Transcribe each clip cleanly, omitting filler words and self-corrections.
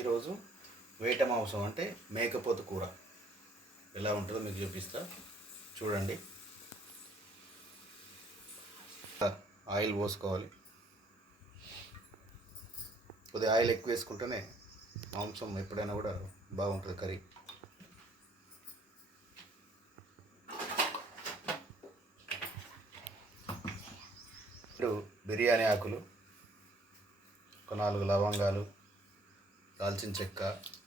ఈరోజు వేట మాంసం అంటే మేకపోతు కూర ఎలా ఉంటుందో మీకు చూపిస్తా చూడండి. ఆయిల్ పోసుకోవాలి. కొద్దిగా ఆయిల్ ఎక్కువ వేసుకుంటేనే మాంసం ఎప్పుడైనా కూడా బాగుంటుంది కర్రీ. ఇప్పుడు బిర్యానీ ఆకులు, ఒక 4 లవంగాలు, దాల్చిన చెక్క,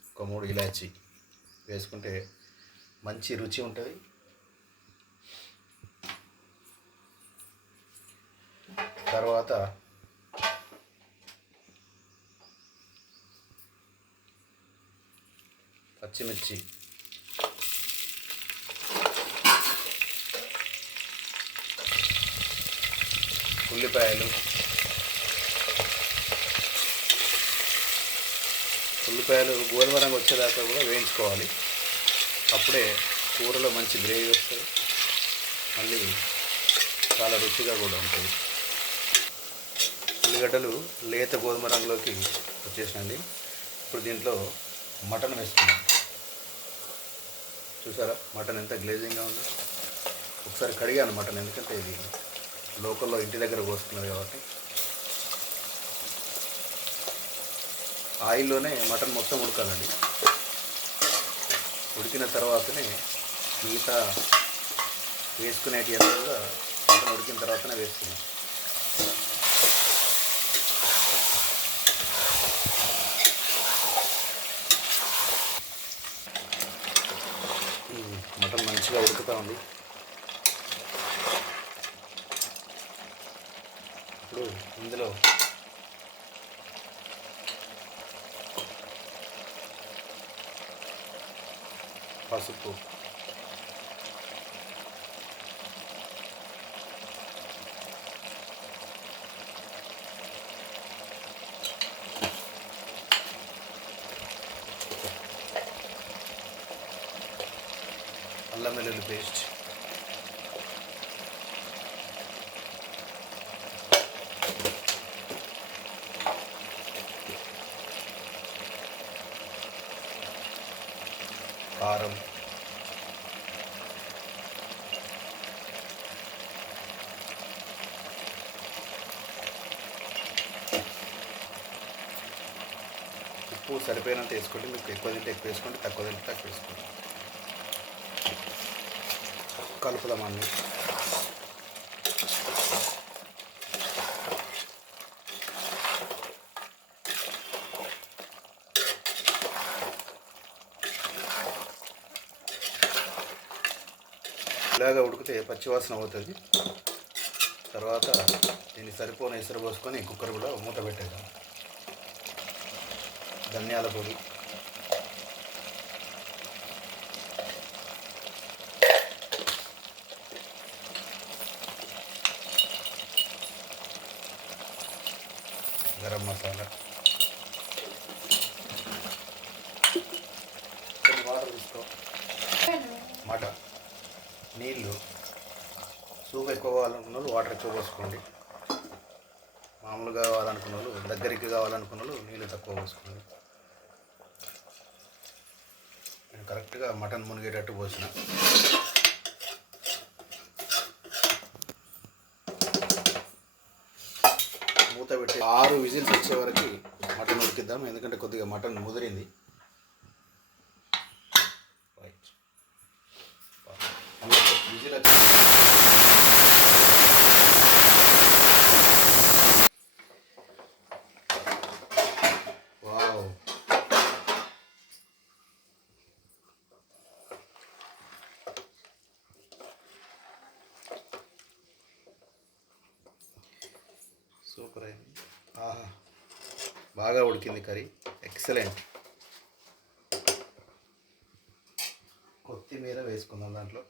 ఒక 3 ఇలాచి వేసుకుంటే మంచి రుచి ఉంటుంది. తర్వాత పచ్చిమిర్చి, ఉల్లిపాయలు గోధుమ రంగు వచ్చేదాకా కూడా వేయించుకోవాలి. అప్పుడే కూరలో మంచి గ్రేవీ వస్తుంది, మళ్ళీ చాలా రుచిగా కూడా ఉంటుంది. ఉల్లిగడ్డలు లేత గోధుమ రంగులోకి వచ్చేసినండి. ఇప్పుడు దీంట్లో మటన్ వేసుకున్నాం. చూసారా మటన్ ఎంత గ్లేజింగ్గా ఉందో. ఒకసారి కడిగాను మటన్, ఎందుకంటే ఇది లోకల్లో ఇంటి దగ్గర కోసుకున్నది కాబట్టి. ఆయిల్లోనే మటన్ మొత్తం ఉడకాలండి. ఉడికిన తర్వాతనే మిగతా వేసుకునేటివి అన్నీ కూడా మటన్ ఉడికిన తర్వాతనే వేసుకున్నాం. మటన్ మంచిగా ఉడుకుతూ ఉంది. ఇప్పుడు ఇందులో పసుపు, అల్లం వెల్లుల్లి పేస్ట్, కారం, ఉప్పు సరిపోయినంత వేసుకోండి. మీకు ఎక్కువ తింటే ఎక్కువ వేసుకోండి, తక్కువ తింటే తక్కువ వేసుకోండి. కలుపుదామని ఇలాగా ఉడికితే పచ్చివాసన అవుతుంది. తర్వాత దీన్ని సరిపోని ఎసరు పోసుకొని కుక్కర్ కూడా మూత పెట్టేద్దాం. ధనియాల పొడి, గరం మసాలా, కొన్ని వాటర్ తీసుకో, మటన్, నీళ్ళు. సూప్ ఎక్కువ కావాలనుకున్న వాళ్ళు వాటర్ ఎక్కువ పోసుకోండి. మామూలుగా కావాలనుకున్న వాళ్ళు, దగ్గరికి కావాలనుకున్న వాళ్ళు నీళ్ళు తక్కువ పోసుకోండి. నేను కరెక్ట్గా మటన్ మునిగేటట్టు పోసిన. మూత పెట్టి 6 విజిల్స్ వచ్చే వరకు మటన్ ఉడికిద్దాం, ఎందుకంటే కొద్దిగా మటన్ ముదిరింది. విజిల్ వచ్చి వావ్, సూపర్ అయింది. ఆహా, బాగా ఉడికింది కర్రీ, ఎక్సలెంట్. కొత్తిమీర వేసుకుందాం దాంట్లో.